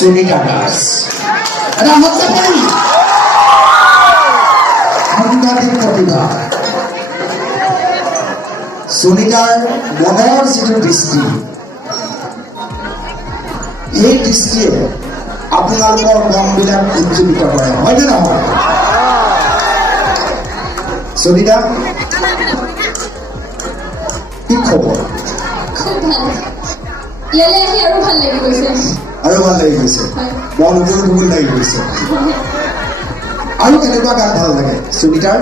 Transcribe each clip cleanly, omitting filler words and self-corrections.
sunita das এটা হতে পারি সাংঘাতিক প্রতিভা সুনিতাৰ মনৰ যিটো দৃষ্টি এই দৃষ্টিয়ে আপোনালোকৰ মনবিলাক উজ্জীৱিত কৰে হয়নে নহয় সুনিতা কি খবৰ খুব ভাল ইয়ালৈ আহি আৰু ভাল লাগি গৈছে মন উগুল লাগি গৈছে আৰু কেনেকুৱা গান ভাল লাগে সুনিতাৰ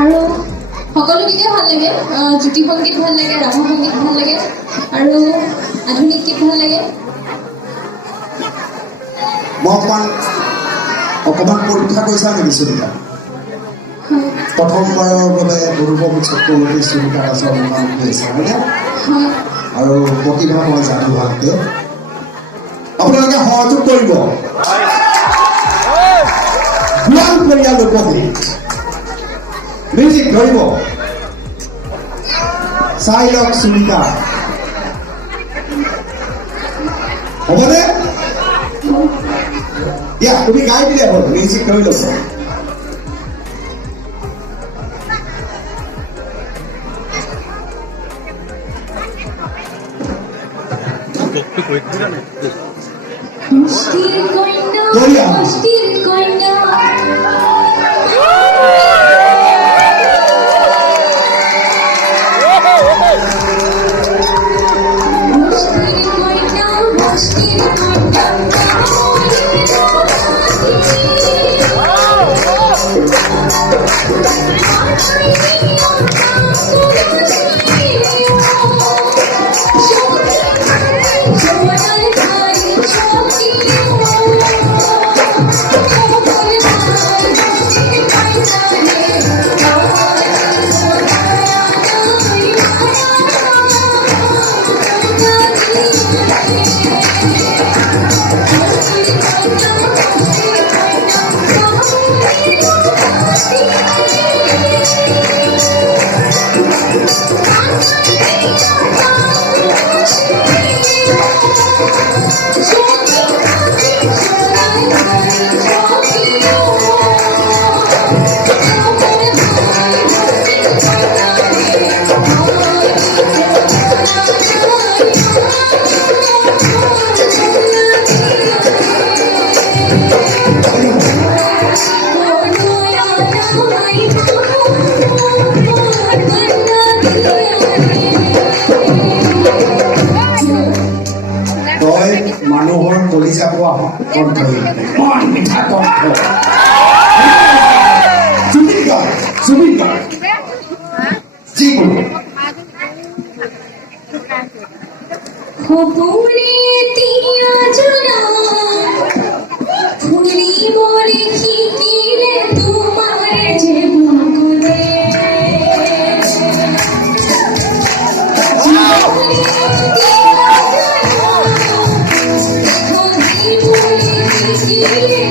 আৰু সকলো গীতে ভাল লাগে জ্যোতি সংগীত ভাল লাগে ৰাভা সংগীত ভাল লাগে আৰু আধুনিক গীত ভাল লাগে মই অকণমান পৰীক্ষা কৰিছা নেকি সুনিতা প্ৰথমবাৰৰ বাবে অনুভৱ চক্ৰৱৰ্তী সুনিতা দাসৰ অনুমান কৰিছে হয়নে আৰু প্ৰতিভা মই জানো ভালকে আপোনালোকে সহযোগ কৰিব গুৱাল পৰিয়াল লোকগীত মিউজিক ধৰিব চাই লওক সুনিতা হ'বনে দিয়া তুমি গাই দিলে হ'ল মিউজিক ধৰি ল'ব মুশকিল কইনা মুশকিল কইনা মানুহৰ কলিজা পোৱা কণ্ঠ ইমান মিঠা কণ্ঠ জুবিন গাৰ্গ যিকোনো সপোনে তিয়া জনা ফুলিবলে শিকিলে তোমাৰে যে মনলে ফুলিবলে শিকিলে